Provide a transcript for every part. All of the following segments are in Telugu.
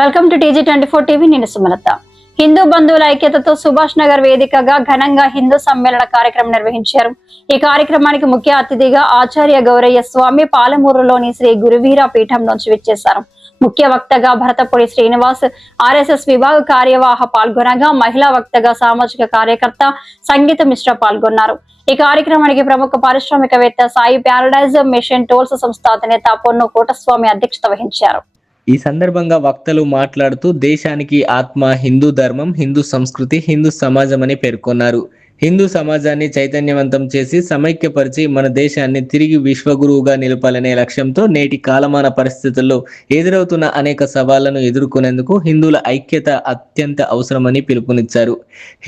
Welcome to TG24 TV. నేను సుమలత. హిందూ బంధువుల ఐక్యతతో సుభాష్ నగర్ వేదికగా ఘనంగా హిందూ సమ్మేళన కార్యక్రమం నిర్వహించారు. ఈ కార్యక్రమానికి ముఖ్య అతిథిగా ఆచార్య గౌరయ్య స్వామి పాలమూరులోని శ్రీ గురువీర పీఠం నుంచి విచ్చేశారు. ముఖ్య వక్తగా భరతపూడి శ్రీనివాస్ RSS విభాగ కార్యవాహ పాల్గొనగా, మహిళా వక్తగా సామాజిక కార్యకర్త సంగీత మిశ్రా పాల్గొన్నారు. ఈ కార్యక్రమానికి ప్రముఖ పారిశ్రామికవేత్త సాయి ప్యారడైజ్ మిషన్ టోల్స్ సంస్థ అధినేత పొన్ను కోటస్వామి అధ్యక్షత వహించారు. ఈ సందర్భంగా వక్తలు మాట్లాడుతూ దేశానికి ఆత్మ హిందూ ధర్మం, హిందూ సంస్కృతి, హిందూ సమాజం అని పేర్కొన్నారు. హిందూ సమాజాన్ని చైతన్యవంతం చేసి సమైక్యపరిచి మన దేశాన్ని తిరిగి విశ్వగురువుగా నిలపాలనే లక్ష్యంతో నేటి కాలమాన పరిస్థితుల్లో ఎదురవుతున్న అనేక సవాళ్లను ఎదుర్కొనేందుకు హిందువుల ఐక్యత అత్యంత అవసరమని పిలుపునిచ్చారు.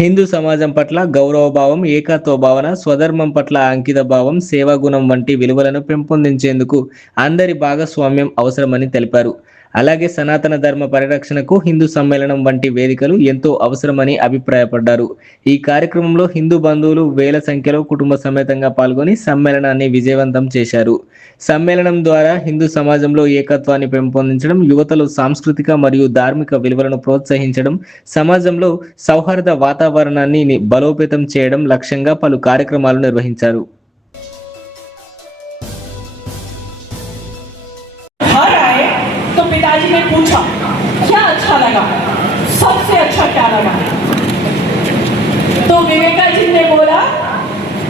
హిందూ సమాజం పట్ల గౌరవభావం, ఏకత్వ భావన, స్వధర్మం పట్ల అంకిత భావం, సేవాగుణం వంటి విలువలను పెంపొందించేందుకు అందరి భాగస్వామ్యం అవసరమని తెలిపారు. అలాగే సనాతన ధర్మ పరిరక్షణకు హిందూ సమ్మేళనం వంటి వేదికలు ఎంతో అవసరమని అభిప్రాయపడ్డారు. ఈ కార్యక్రమంలో హిందూ బంధువులు వేల సంఖ్యలో కుటుంబ సమేతంగా పాల్గొని సమ్మేళనాన్ని విజయవంతం చేశారు. సమ్మేళనం ద్వారా హిందూ సమాజంలో ఏకత్వాన్ని పెంపొందించడం, యువతలో సాంస్కృతిక మరియు ధార్మిక విలువలను ప్రోత్సహించడం, సమాజంలో సౌహార్ద వాతావరణాన్ని బలోపేతం చేయడం లక్ష్యంగా పలు కార్యక్రమాలు నిర్వహించారు. तो पिताजी ने पूछा क्या अच्छा लगा, सबसे अच्छा क्या लगा? तो विवेका जी ने बोला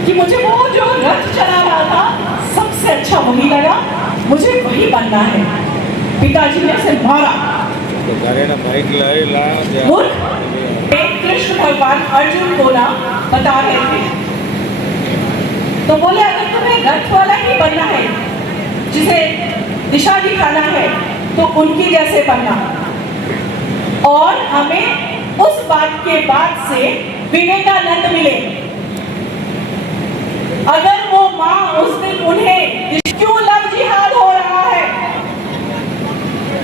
कि मुझे वो जो रथ चला रहा था सबसे अच्छा वही लगा, मुझे वही बनना है। पिताजी ने उसे मारा। कृष्ण भगवान अर्जुन को ना बता रहे थे, तो बोले अगर तुम्हें रथ वाला ही बनना है, जिसे दिशा दिखाना है, तो उनकी जैसे बनना। और हमें उस बात के बाद से विवेकानंद मिले। अगर वो माँ उस दिन उन्हें क्यों लव जिहाद हो रहा है,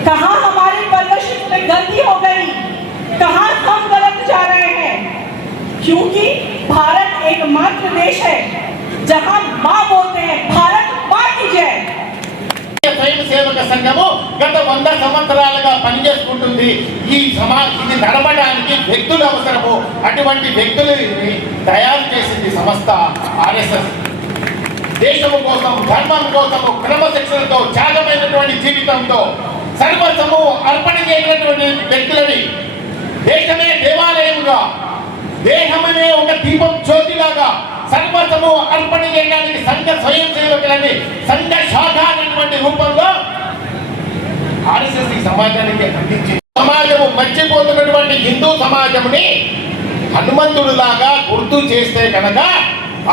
कहां हमारी परवरिश में गलती हो गई, कहां हम गलत जा रहे हैं, क्योंकि भारत एकमात्र देश है जहां माँ बोलते हैं भारत माँ की जय। స్వయం సేవక సంఘము గత 100 సంవత్సరాలుగా పనిచేసుకుంటుంది. ఇది నడపడానికి వ్యక్తులు అవసరము. అటువంటి వ్యక్తులని తయారు చేసింది సంస్థ RSS. దేశము కోసం, ధర్మం కోసము క్రమశిక్షణతో, త్యాగమైనటువంటి జీవితంతో సర్వస్వము అర్పణ చేయనటువంటి వ్యక్తులని, దేశమే దేవాలయముగా, దేహమనే ఒక దీపం జ్యోతిలాగా సర్వస్వము అర్పణ చేయడానికి సంఘ స్వయం సేవకులని సంఘ శాఖ అనేటువంటి రూపంలో RSS సమాజానికి అందించి, సమాజము మర్చిపోతున్నటువంటి హిందూ సమాజముని హనుమంతుడు లాగా గుర్తు చేస్తే కనుక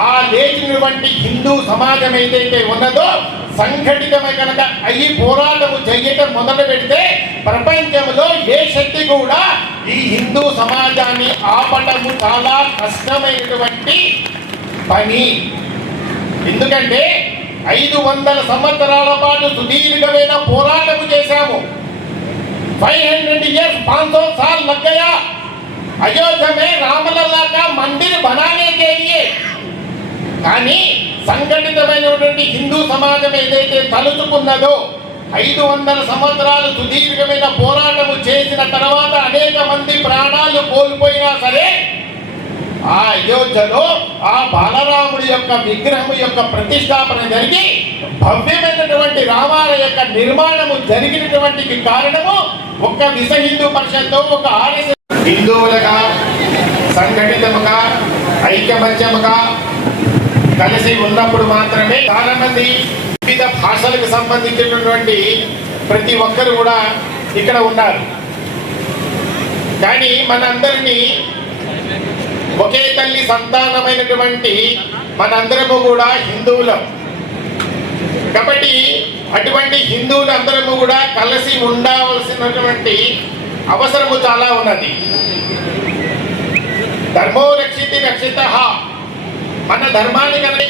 ఆ లేచినటువంటి హిందూ సమాజం ఏదైతే ఉన్నదో సంఘటితమై కనుక అయ్యి పోరాటము చేయటం మొదలు పెడితే ప్రపంచంలో ఏ శక్తి కూడా ఈ హిందూ సమాజాన్ని ఆపటము చాలా కష్టమైనటువంటి పని. ఎందుకంటే 500 సంవత్సరాల పాటు సుదీర్ఘమైన పోరాటము చేశాము. 500 years 500 साल लग गया अयोध्या में रामलला का मंदिर बनाने के लिए. కానీ సంఘటితమైనటువంటి హిందూ సమాజం ఏదైతే తలుచుకున్నదో 500 సంవత్సరాలు సుదీర్ఘమైన పోరాటము చేసిన తర్వాత అనేక మంది ప్రాణాలు కోల్పోయినా సరే ఆ అయోధ్యలో ఆ బాలరాముడి యొక్క విగ్రహం యొక్క ప్రతిష్టాపన జరిగి భవ్యమైనటువంటి రామాలయ యొక్క నిర్మాణము జరిగినటువంటి కారణము ఒక విశ్వ హిందూ పరిషత్తు, ఒక RSS హిందువులుగా సంఘటితముగా ఐకమత్యముగా కలిసి ఉన్నప్పుడు మాత్రమే చాలా మంది వివిధ భాషలకు సంబంధించినటువంటి ప్రతి ఒక్కరు కూడా ఇక్కడ ఉన్నారు. కానీ మనందరినీ ఒకే తల్లి సంతానమైనటువంటి మనందరము కూడా హిందువులం. కాబట్టి అటువంటి హిందువులందరము కూడా కలిసి ఉండవలసినటువంటి అవసరము చాలా ఉన్నది. ధర్మో రక్షితి రక్షితః, మన ధర్మాన్ని కనుక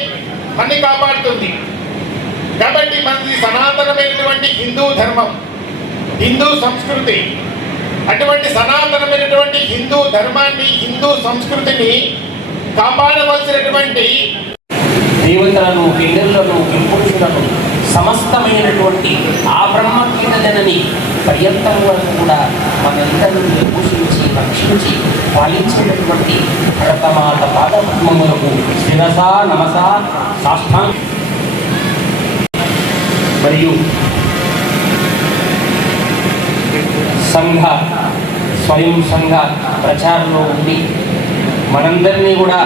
మనని కాపాడుతుంది. కాబట్టి మనది సనాతనమైనటువంటి హిందూ ధర్మం, హిందూ సంస్కృతి. అటువంటి సనాతనమైనటువంటి హిందూ ధర్మాన్ని, హిందూ సంస్కృతిని కాపాడవలసినటువంటి దేవతలను, కిన్నెరులను, కింపురుషులను సమస్తమైనటువంటి ఆ బ్రహ్మకీర్తనని పర్యంతం వరకు కూడా మనందరినీ పోషించి రక్షించి పాలించేటటువంటి భరతమాత పాదపద్మములకు శిరస నమస సాష్టాంగ మరియు సంఘ స్వయం సంఘ ప్రచారంలో ఉండి మనందరినీ కూడా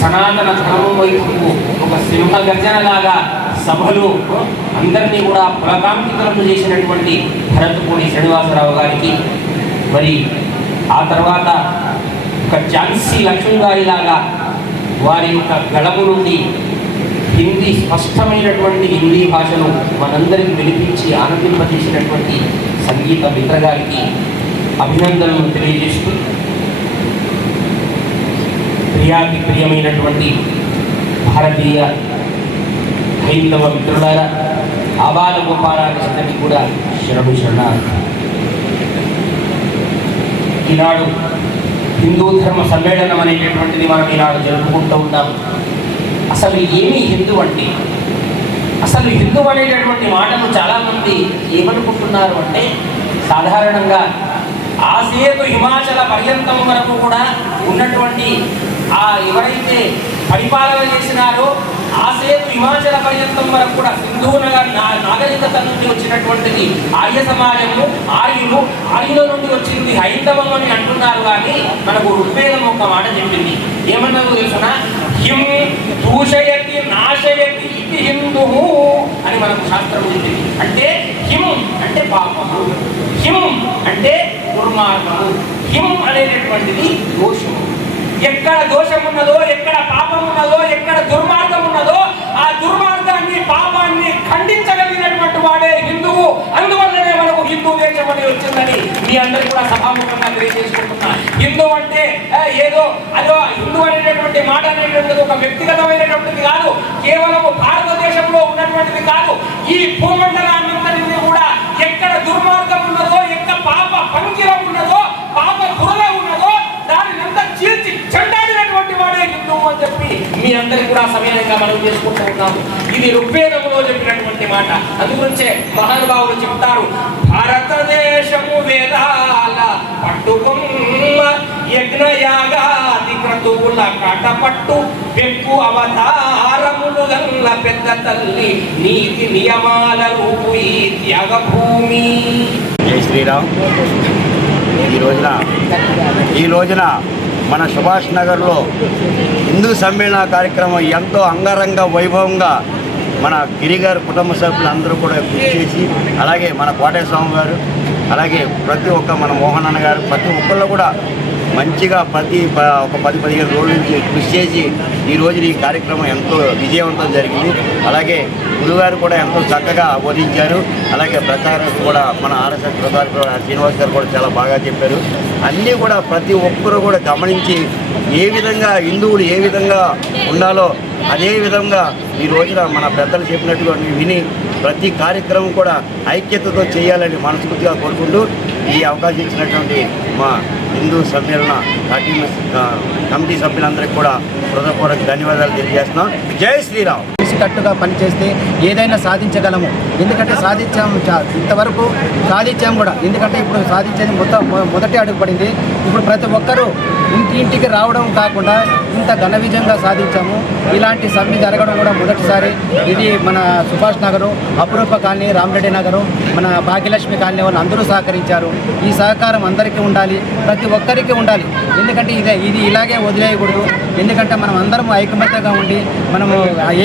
సనాతన ధర్మం వైపు ఒక సింహ గర్జనలాగా సభలు అందరినీ కూడా పులకాంకితులను చేసినటువంటి భరతపూడి శ్రీనివాసరావు గారికి, మరి ఆ తర్వాత ఒక ఝాన్సీ లక్ష్మీబాయి లాగా వారి యొక్క గళము నుండి హిందీ స్పష్టమైనటువంటి హిందీ భాషను మనందరికీ వినిపించి ఆనందింపజేసినటువంటి సంగీత మిత్ర గారికి అభినందనలు తెలియజేస్తూ, ప్రియాకి ప్రియమైనటువంటి భారతీయ హైందవ మిత్రులారా, ఆబాల గోపాలానికి కూడా శరణు శరణార్థి. ఈనాడు హిందూ ధర్మ సమ్మేళనం అనేటటువంటిది మనం ఈనాడు జరుపుకుంటూ ఉన్నాం. అసలు ఏమి హిందూ అంటే, అసలు హిందూ అనేటటువంటి మాటను చాలామంది ఏమనుకుంటున్నారు అంటే, సాధారణంగా ఆసేతు హిమాచల పర్యంతం వరకు కూడా ఉన్నటువంటి ఎవరైతే పరిపాలన చేసినారో ఆసేతు హిమాచల పర్యంతం వరకు కూడా సింధు నాగరికత నుండి వచ్చినటువంటిది ఆర్య సమాజము, ఆర్యుల నుండి వచ్చింది హైందవం అని అంటున్నారు. కానీ మనకు ఋగ్వేదం ఒక మాట చెప్పింది. ఏమన్నదో తెలుసిన, హిం దూషయతి నాశయతి ఇది హిందూ అని మనకు శాస్త్రం చెప్పింది. అంటే హిం అంటే పాపము, హిం అంటే దుర్మార్గము, హిం అనేటటువంటిది దోషము. ఎక్కడ దోషం ఉన్నదో, ఎక్కడ పాపం ఉన్నదో, ఎక్కడ దుర్మార్గం ఉన్నదో ఆ దుర్మార్గాన్ని పాపాన్ని ఖండించగలిగినటువంటి వాడే హిందువు. అందువల్లనే మనకు హిందూ దేశం అని వచ్చిందని మీ అందరూ కూడా సభాముఖంగా తెలియజేసుకుంటున్నా. హిందూ అంటే ఏదో అదో హిందూ అనేటటువంటి మాట అనేటువంటిది ఒక వ్యక్తిగతమైనటువంటిది కాదు, కేవలం భారతదేశంలో ఉన్నటువంటిది కాదు. ఈ భూమండలాన్నంతటినీ కూడా ఎక్కడ దుర్మార్గం ఉన్నదో, ఎక్కడ పాప పంకిరం ఉన్నదో, పాప దురద ఉన్నదో దానినంతా చీల్చి చెండాడినటువంటి వాడే హిందువు అని చెప్పి మీ అందరికీ కూడా సమయంగా మనం చేసుకుంటూ ఉన్నాము. ఇది ఋగ్వేదంలో చెప్పినటువంటి మాట. అందుగురించే మహానుభావులు చెప్తారు, భారతదేశము వేదాల పట్టుకున్న యజ్ఞయాగాది క్రతువుల కటపట్టు పెక్కు అవతారములు గల్ల పెద్ద తల్లి నీతి నియమాల రూపు ఈ త్యాగభూమి. జై శ్రీరామ్. ఈ రోజున మన సుభాష్ నగర్లో హిందూ సమ్మేళన కార్యక్రమం ఎంతో అంగరంగ వైభవంగా మన గిరిగారు కుటుంబ సభ్యులందరూ కూడా కృషి చేసి, అలాగే మన కోటయ్య స్వామి గారు, అలాగే ప్రతి ఒక్క మన మోహన్ అన్న గారు, ప్రతి ఒక్కళ్ళు కూడా మంచిగా ఒక 10-15 రోజుల నుంచి కృషి చేసి ఈ రోజున ఈ కార్యక్రమం ఎంతో విజయవంతం జరిగింది. అలాగే గురుగారు కూడా ఎంతో చక్కగా బోధించారు. అలాగే ప్రచారం కూడా మన ఆర్ఎస్ఎస్ ప్రధాని శ్రీనివాస్ గారు కూడా చాలా బాగా చెప్పారు. అన్నీ కూడా ప్రతి ఒక్కరూ కూడా గమనించి ఏ విధంగా హిందువులు ఏ విధంగా ఉండాలో అదే విధంగా ఈ రోజున మన పెద్దలు చెప్పినట్టుగా విని ప్రతి కార్యక్రమం కూడా ఐక్యతతో చేయాలని మనస్ఫూర్తిగా కోరుకుంటూ ఈ అవకాశం ఇచ్చినటువంటి మా హిందూ సమ్మేళన కమిటీ సభ్యులందరికీ కూడా హృదయపూర్వక ధన్యవాదాలు తెలియజేస్తున్నాం. జై శ్రీరామ్. కట్టుగా పనిచేస్తే ఏదైనా సాధించగలము. ఎందుకంటే సాధించాము, ఇంతవరకు సాధించాము కూడా. ఎందుకంటే ఇప్పుడు సాధించేది మొదటి అడుగు పడింది. ఇప్పుడు ప్రతి ఒక్కరూ ఇంటింటికి రావడం కాకుండా ఇంత ఘన విజయంగా సాధించాము. ఇలాంటి సమ్మె జరగడం కూడా మొదటిసారి. ఇది మన సుభాష్ నగరు, అపురూప కాలనీ, రామరెడ్డి నగరు, మన భాగ్యలక్ష్మి కాలనీ వాళ్ళు అందరూ సహకరించారు. ఈ సహకారం అందరికీ ఉండాలి, ప్రతి ఒక్కరికి ఉండాలి. ఎందుకంటే ఇది ఇలాగే వదిలేయకూడదు. ఎందుకంటే మనం అందరం ఐకమత్యంగా ఉండి మనము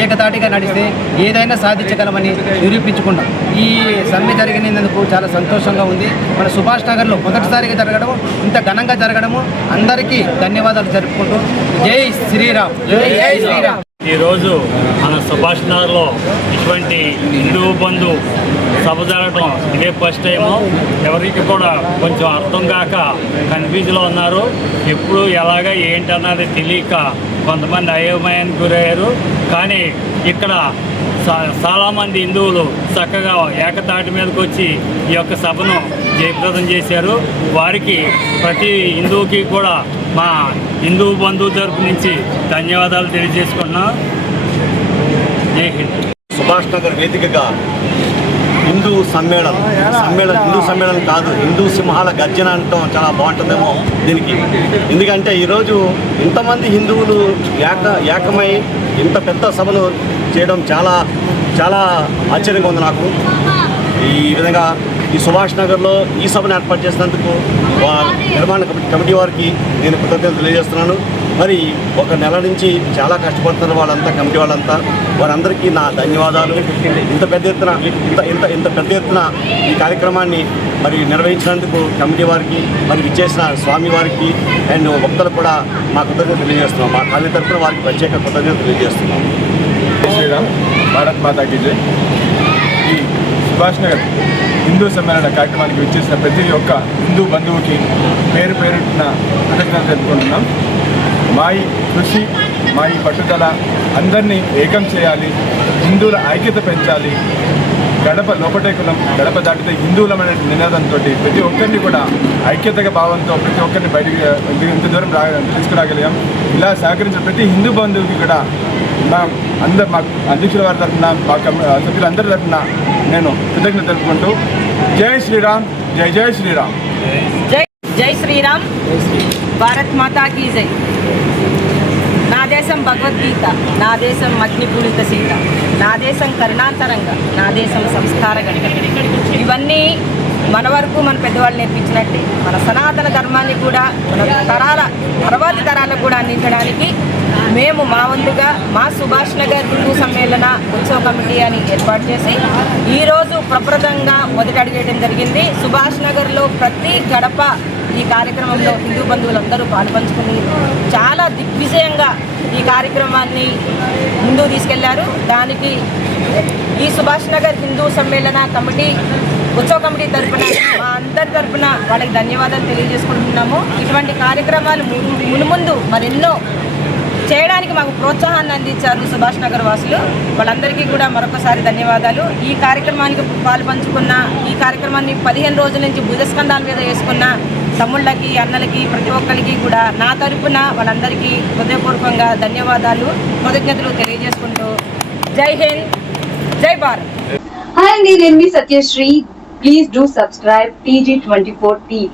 ఏకతాటిగా నడిస్తే ఏదైనా సాధించగలమని నిరూపించుకున్నాం. ఈ సమ్మె జరిగినందుకు చాలా సంతోషంగా ఉంది. మన సుభాష్ నగర్లో మొదటిసారిగా జరగడం, ఇంత ఘనంగా జరగడము అందరికీ ధన్యవాదాలు జరుపుకుంటూ జై శ్రీరామ్. జై శ్రీరామ్. ఈరోజు మన సుభాష్ నగర్లో ఇటువంటి హిందూ బంధు సభ జరగడం ఇదే ఫస్ట్ టైము. ఎవరికి కూడా కొంచెం అర్థం కాక కన్ఫ్యూజ్లో ఉన్నారు. ఎప్పుడు ఎలాగ ఏంటన్నది తెలియక కొంతమంది అయోమయానికి గురయ్యారు. కానీ ఇక్కడ చాలామంది హిందువులు చక్కగా ఏకతాటి మీదకి వచ్చి ఈ యొక్క సభను జయప్రదం చేశారు. వారికి ప్రతి హిందువుకి కూడా మా హిందూ బంధువు తరపు నుంచి ధన్యవాదాలు తెలియజేసుకున్నాం. జై హింద్. సుభాష్ నగర్ వేదికగా హిందూ హిందూ సమ్మేళనం కాదు, హిందూ సింహాల గర్జన అంటాం చాలా బాగుంటుందేమో దీనికి. ఎందుకంటే ఈరోజు ఇంతమంది హిందువులు ఏకమై ఇంత పెద్ద సభను చేయడం చాలా చాలా ఆశ్చర్యంగా ఉంది నాకు. ఈ విధంగా ఈ సుభాష్ నగర్లో ఈ సభను ఏర్పాటు చేసినందుకు నిర్మాణ కమిటీ వారికి నేను కృతజ్ఞతలు తెలియజేస్తున్నాను. మరి ఒక నెల నుంచి చాలా కష్టపడుతున్న వాళ్ళంతా, కమిటీ వాళ్ళంతా, వారందరికీ నా ధన్యవాదాలు. ఇంత పెద్ద ఎత్తున ఈ కార్యక్రమాన్ని మరి నిర్వహించినందుకు కమిటీ వారికి, మరి విచ్చేసిన స్వామి వారికి అండ్ భక్తులకు కూడా మా కృతజ్ఞతలు తెలియజేస్తున్నాం. మా కాలనీ తరఫున వారికి ప్రత్యేక కృతజ్ఞతలు తెలియజేస్తున్నాం. శ్రీరామ్, భారత్ మాతా కీ జై. ఈ సుభాష్ నగర్ హిందూ సమ్మేళన కార్యక్రమానికి విచ్చేసిన ప్రతి ఒక్క హిందూ బంధువుకి పేరున కృతజ్ఞతలు తెలుపుకుంటున్నాం. మా ఈ కృషి, మా ఈ పట్టుదల అందరినీ ఏకం చేయాలి, హిందువుల ఐక్యత పెంచాలి, గడప లోపటే కులం గడప దాటితే హిందువులమైన నినాదంతో ప్రతి ఒక్కరిని కూడా ఐక్యతగా భావంతో ప్రతి ఒక్కరిని బయటికి ఇంత దూరం తీసుకురాగలిగాం. ఇలా సహకరించిన ప్రతి హిందూ బంధువుకి కూడా మా అధ్యక్షుల వారి తరఫున, మా సభ్యులందరి తరఫున నేను కృతజ్ఞత తెలుపుకుంటూ జై శ్రీరామ్, జై జై శ్రీరామ్. జై శ్రీరామ్, భారత్ మాతా కీ జై. నా దేశం భగవద్గీత, నా దేశం అగ్నిపూరిత సీత, నా దేశం కరుణాంతరంగ, నా దేశం సంస్కార గణిక. ఇవన్నీ మన వరకు మన పెద్దవాళ్ళు నేర్పించినట్టే మన సనాతన ధర్మాన్ని కూడా మన తర్వాతి తరాలకు కూడా అందించడానికి మేము మా వంతుగా మా సుభాష్ నగర్ హిందూ సమ్మేళన ఉత్సవ కమిటీ అని ఏర్పాటు చేసి ఈరోజు ప్రప్రదంగా మొదటి అడుగేయడం జరిగింది. సుభాష్ నగర్లో ప్రతి గడప ఈ కార్యక్రమంలో హిందూ బంధువులందరూ పాల్పంచుకుని చాలా దిగ్విజయంగా ఈ కార్యక్రమాన్ని ముందుకు తీసుకెళ్లారు. దానికి ఈ సుభాష్ నగర్ హిందూ సమ్మేళన కమిటీ ఉత్సవ కమిటీ తరఫున మా అందరి తరఫున వాళ్ళకి ధన్యవాదాలు తెలియజేసుకుంటున్నాము. ఇటువంటి కార్యక్రమాలు మునుముందు మరెన్నో చేయడానికి మాకు ప్రోత్సాహాన్ని అందించారు సుభాష్ నగర్ వాసులు. వాళ్ళందరికీ కూడా మరొకసారి ధన్యవాదాలు. ఈ కార్యక్రమానికి పాల్పంచుకున్న, ఈ కార్యక్రమాన్ని 15 రోజుల నుంచి భుజస్కంధాల మీద వేసుకున్న తమ్ముళ్ళకి, అన్నలకి, ప్రతి ఒక్కరికి కూడా నా తరఫున వాళ్ళందరికీ హృదయపూర్వకంగా ధన్యవాదాలు, కృతజ్ఞతలు తెలియజేసుకుంటూ జై హింద్, జై భారత్. Hi, నేను మీ Satyasri. Please do subscribe TG24 TV.